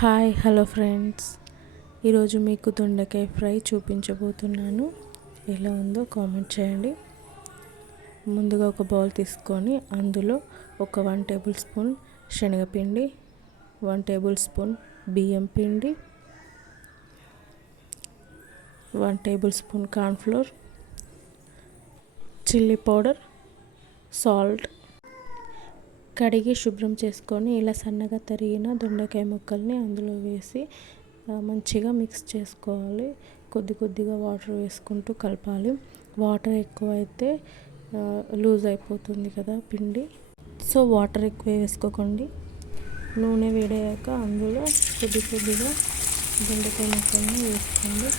Hi hello friends. ఈరోజు మీకు దొండకాయ ఫ్రై చూపించబోతున్నాను. ఎలా ఉందో కామెంట్ చేయండి. ముందుగా ఒక బౌల్ తీసుకొని అందులో ఒక వన్ టేబుల్ స్పూన్ శనగపిండి వన్ టేబుల్ స్పూన్ బియ్యం పిండి one tablespoon cornflour chilli powder salt కడిగి శుభ్రం చేసుకొని ఇలా సన్నగా తరిగిన దొండకాయ ముక్కల్ని అందులో వేసి మంచిగా మిక్స్ చేసుకోవాలి. కొద్ది కొద్దిగా వాటర్ వేసుకుంటూ కలపాలి. వాటర్ ఎక్కువ అయితే లూజ్ అయిపోతుంది కదా పిండి. సో వాటర్ ఎక్కువ వేసుకోకండి. నూనె వేడయ్యాక అందులో కొద్ది కొద్దిగా దొండకాయ ముక్కల్ని వేసుకోండి.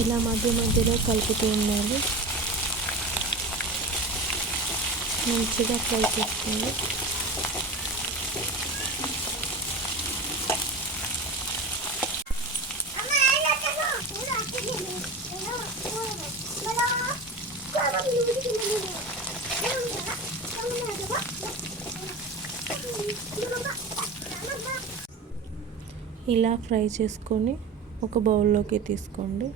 ఇలా మధ్య మధ్యలో కలుపుతూ ఉండాలి. మంచిగా ఫ్రై చేసుకోండి ఇలా ఫ్రై చేసుకొని ఒక బౌల్లోకి తీసుకోండి.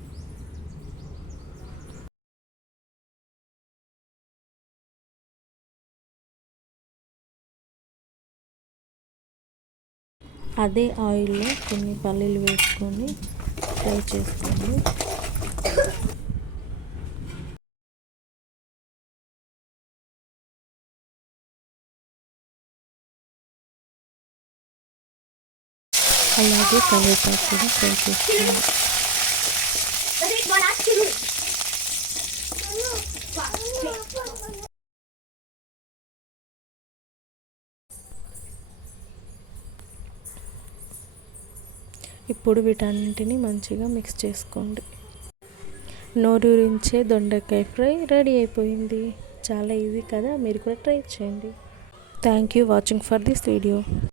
అదే ఆయిల్లో కొన్ని పల్లీలు వేసుకొని ఫ్రై చేసుకోండి. అలాగే కరివేపాకు కూడా ఫ్రై చేసుకోండి. ఇప్పుడు వీటన్నింటిని మంచిగా మిక్స్ చేసుకోండి. నోరూరించే దొండకాయ ఫ్రై రెడీ అయిపోయింది. చాలా ఈజీ కదా? మీరు కూడా ట్రై చేయండి. Thank you watching for this video